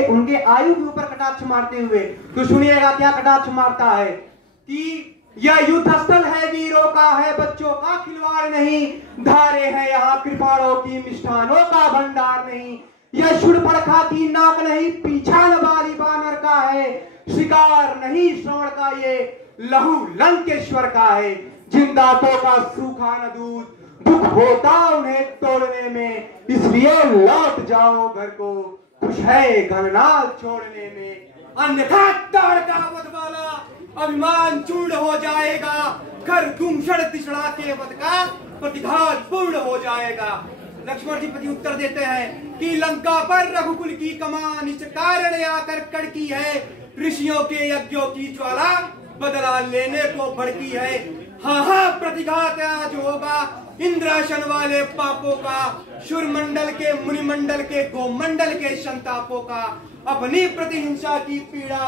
उनके आयु के ऊपर कटाक्ष मारते हुए। तो सुनिएगा क्या कटाक्ष मारता है कि यह युद्ध स्थल है, वीरों का है, बच्चों का खिलवाड़ नहीं, धारे है यहाँ कृपाणों की, मिष्ठानों का भंडार नहीं। यह शूर्पणखा की नाक नहीं, पीछा न बाली बानर का है, शिकार नहीं श्रवण का, ये लहू लंकेश्वर का है। जिन दांतों का सूखा न दूध, दुख होता उन्हें तोड़ने में, इसलिए लौट जाओ घर को, खुश है घननाद छोड़ने में। अन्यथा ताड़ का वध वाला अभिमान चूर्ण हो जाएगा, घर दूषण तिसड़ा के वध का प्रतिघात पूर्ण हो जाएगा। लक्ष्मण जी प्रति उत्तर देते हैं कि लंका पर रघुकुल की कमान इस कारण आकर कड़की है, ऋषियों के यज्ञों की ज्वाला बदला लेने को भड़की है। हाँ हाँ प्रतिघात आज होगा इंद्रासन वाले पापों का, शुरमंडल के, मुनिमंडल के, गोमंडल के संतापों का। अपनी प्रतिहिंसा की पीड़ा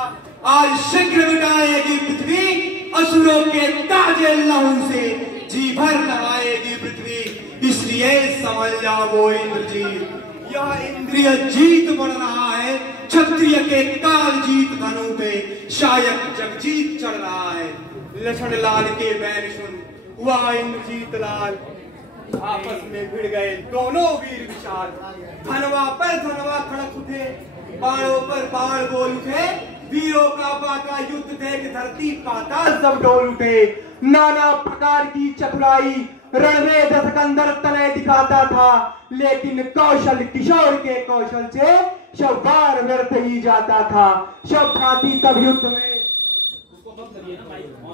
आज शीघ्र मिटाएगी पृथ्वी, असुरों के ताजे लहू से जी भर लगाएगी पृथ्वी। इसलिए समझ जाओ इंद्रजीत, यह इंद्रिय जीत बढ़ रहा है, क्षत्रिय के काल जीत धनु पे शायद जगजीत चढ़ रहा है। लक्ष्मण लाल के बैन सुन हुआ इंद्रजीत लाल, आपस में भिड़ गए दोनों वीर विशाल। धनवा पर धनवा खड़क उठे, बाणों पर बाण बोल उठे, वीरों का बाका युद्ध देख धरती पाताल सब डोल उठे। नाना प्रकार की चतुराई रण में दशकंदर तने दिखाता था, लेकिन कौशल किशोर के कौशल से सब बार व्यर्थ ही जाता था। सब भांति तब युद्ध में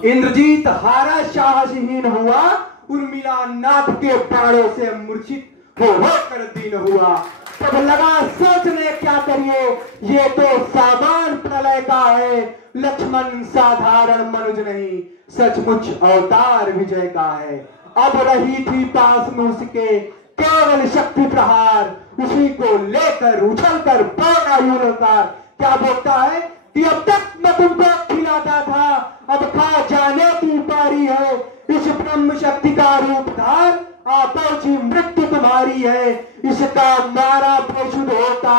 इंद्रजीत हारा, साहसहीन हुआ, उर्मिला नाथ के बाणों से मूर्छित होकर दीन हुआ। तब लगा सोचने क्या करिए, ये तो सामान प्रलय का है, लक्ष्मण साधारण मनुज नहीं, सचमुच अवतार विजय का है। अब रही थी पास में उसके केवल शक्ति प्रहार, उसी को लेकर उछल कर बड़ा यूलकार। क्या बोलता है कि अब तक मैं तुमको खिलाता था, अब खा जाने की पारी है, इस ब्रह्म शक्ति का रूप धार, आ पहुंची मृत्यु तुम्हारी है। इसका मारा बेशुद्ध होता,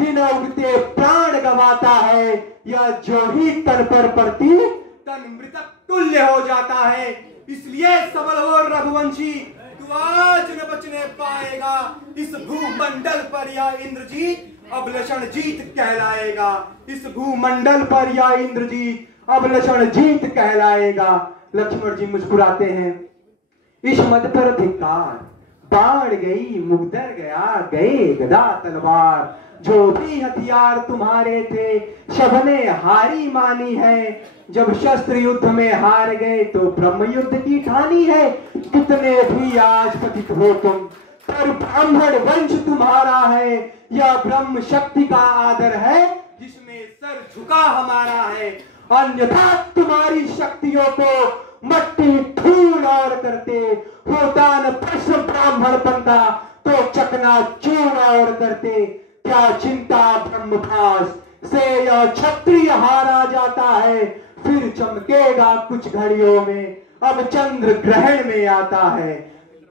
दिन उगते प्राण गवाता है, या जो ही तन पर पड़ती तन मृतक तुल्य हो जाता है। इसलिए सबल हो रघुवंशी, तू आज न बचने पाएगा, इस भूमंडल पर या इंद्रजीत अब लक्षण जीत कहलाएगा। इस भूमंडल पर या इंद्रजीत अब लक्षण जीत कहलाएगा। लक्ष्मण जी मुस्कुराते हैं, इस मद पर धिक्कार, बाढ़ गई मुगदर गया, गए गदा तलवार, जो भी हथियार तुम्हारे थे सबने हारी मानी है। जब शस्त्र युद्ध में हार गए तो ब्रह्म युद्ध की ठानी है। कितने भी आज पतित हो तुम, पर ब्राह्मण वंश तुम्हारा है, यह ब्रह्म शक्ति का आदर है, जिसमें सर झुका हमारा है। अन्यथा तुम्हारी शक्तियों को मट्टी धूल और करते, होता न प्रश्न ब्राह्मण बनता तो चकना चूर और करते। क्या चिंता ब्रह्मभास से यह क्षत्रिय हारा जाता है, फिर चमकेगा कुछ घड़ियों में, अब चंद्र ग्रहण में आता है।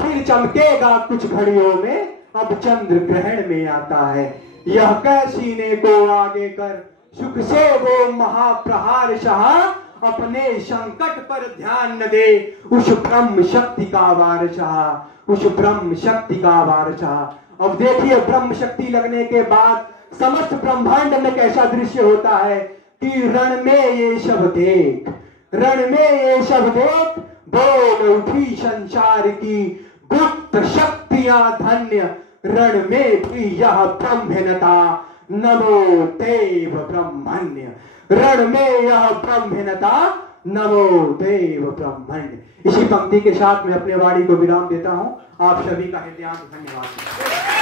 फिर चमकेगा कुछ घड़ियों में, अब चंद्र ग्रहण में आता है। यह कह सीने को आगे कर, सुख से वो महाप्रहार शाह, अपने संकट पर ध्यान न दे, उस ब्रह्म शक्ति का वारसा, उस ब्रह्म शक्ति का वारसा। अब देखिए ब्रह्म शक्ति लगने के बाद समस्त ब्रह्मांड में कैसा दृश्य होता है कि रण में ये सब देख, रण में ये सब देख, बोल उठी संसार की गुप्त शक्तियां धन्य, रण में भी यह ब्रह्मणता, नमो देव ब्रह्मण्य। रण में यह ब्रह्मणता, नमो देव ब्रह्मण्य। इसी पंक्ति के साथ मैं अपने वाणी को विराम देता हूं। आप सभी का हृदयार्थ धन्यवाद।